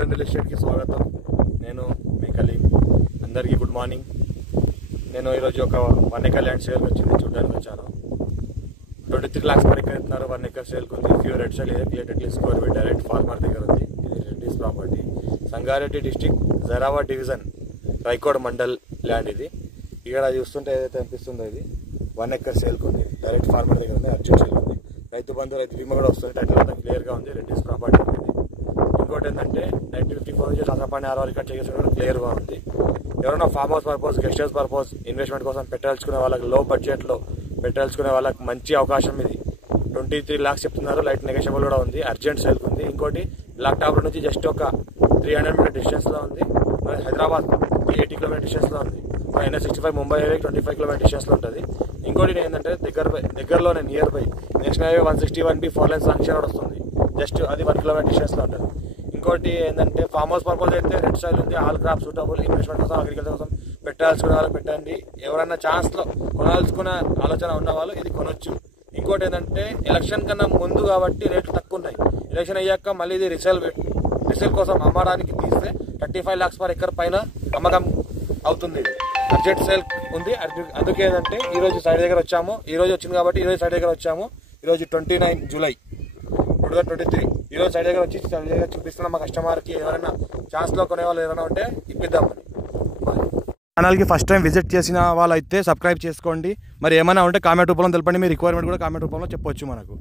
Golden real ఎస్టేట్కి స్వాగతం. నేను మీ కలీం. అందరికీ గుడ్ మార్నింగ్. నేను ఈరోజు ఒక 1 acre ల్యాండ్ సేల్ వచ్చింది, చూడడానికి వచ్చాను. 23 lakhs per acre ఇస్తున్నారు. 1 acre సేల్కి ఉంది. Few red soil square feet direct farmer దగ్గర ఉంది. ఇది రెడ్డిస్ ప్రాపర్టీ, సంగారెడ్డి డిస్టిక్, జరావా డివిజన్, రైకోడ్ మండల్ ల్యాండ్. ఇది ఇక్కడ చూస్తుంటే ఏదైతే అనిపిస్తుందో ఇది 1 acre సేల్కి ఉంది. డైరెక్ట్ ఫార్మర్ దగ్గర ఉంది. అర్జెంట్ సేల్ ఉంది. రైతు బంధు, రైతు బీమా కూడా వస్తుంది. టైటిల్ అంతా క్లియర్గా ఉంది. రెడ్డిస్ ప్రాపర్టీ ఉంది. ఇంకోటి ఏంటంటే 1954 నుంచి 1966 వరకు చేసిన కూడా క్లియర్గా ఉంది. ఎవరైనా farm house purpose, guest house purpose, investment కోసం పెట్టాల్చుకునే వాళ్ళకి, లో బడ్జెట్లో పెట్టాల్చుకునే వాళ్ళకి మంచి అవకాశం ఇది. 23 lakhs చెప్తున్నారు. లైట్ నెగోషియబుల్ కూడా ఉంది. అర్జెంట్ సేల్కి ఉంది. ఇంకోటి బ్లాక్ టాప్ నుంచి జస్ట్ ఒక 300 మీటర్ డిస్టెన్స్లో ఉంది. హైదరాబాద్ 80 కిలోమీటర్ డిస్టెన్స్లో ఉంది. NH65 ముంబై హైవే 25 కిలోమీటర్ డిస్టెన్స్లో ఉంటుంది. ఇంకోటి ఏంటంటే దగ్గరలోనే near by national highway 161B 4 lane sanction కూడా వస్తుంది. జస్ట్ అది 1 కిలోమీటర్ డిస్టెన్స్లో ఉంటుంది. ఇంకోటి ఏంటంటే ఫార్మ్ హౌస్ పర్పస్ అయితే రెడ్ సైల్ ఉంది. All crop suitable. ఇన్వెస్ట్మెంట్ కోసం, అగ్రికల్చర్ కోసం పెట్టాల్సుకునే వాళ్ళు పెట్టండి. ఎవరైనా ఛాన్స్లో కొనాల్సుకునే ఆలోచన ఉన్న వాళ్ళు ఇది కొనొచ్చు. ఇంకోటి ఏంటంటే ఎలక్షన్ కన్నా ముందు కాబట్టి రేట్లు తక్కువ ఉన్నాయి. ఎలక్షన్ అయ్యాక మళ్ళీ ఇది రిసేల్ కోసం అమ్మడానికి తీస్తే 35 lakhs per acre పైన అమ్మకం అవుతుంది. ఇది అర్జెంట్ సేల్ ఉంది. అందుకే ఏంటంటే ఈరోజు సైడ్ దగ్గర వచ్చాము. ఈరోజు వచ్చింది కాబట్టి ఈరోజు సైడ్ దగ్గర వచ్చాము. ఈరోజు 29 జూలై 2023. ఈరోజు సైడ్ దగ్గర వచ్చి సైడ్ దగ్గర చూపిస్తున్నాం మా కస్టమర్కి. ఎవరైనా ఛాన్స్లో కొనే వాళ్ళు ఎవరైనా ఉంటే ఇప్పిద్దామని. ఛానల్కి ఫస్ట్ టైం విజిట్ చేసిన వాళ్ళు అయితే సబ్స్క్రైబ్ చేసుకోండి. మరి ఏమైనా ఉంటే కామెంట్ రూపంలో తెలపండి. మీ రిక్వైర్మెంట్ కూడా కామెంట్ రూపంలో చెప్పొచ్చు మనకు.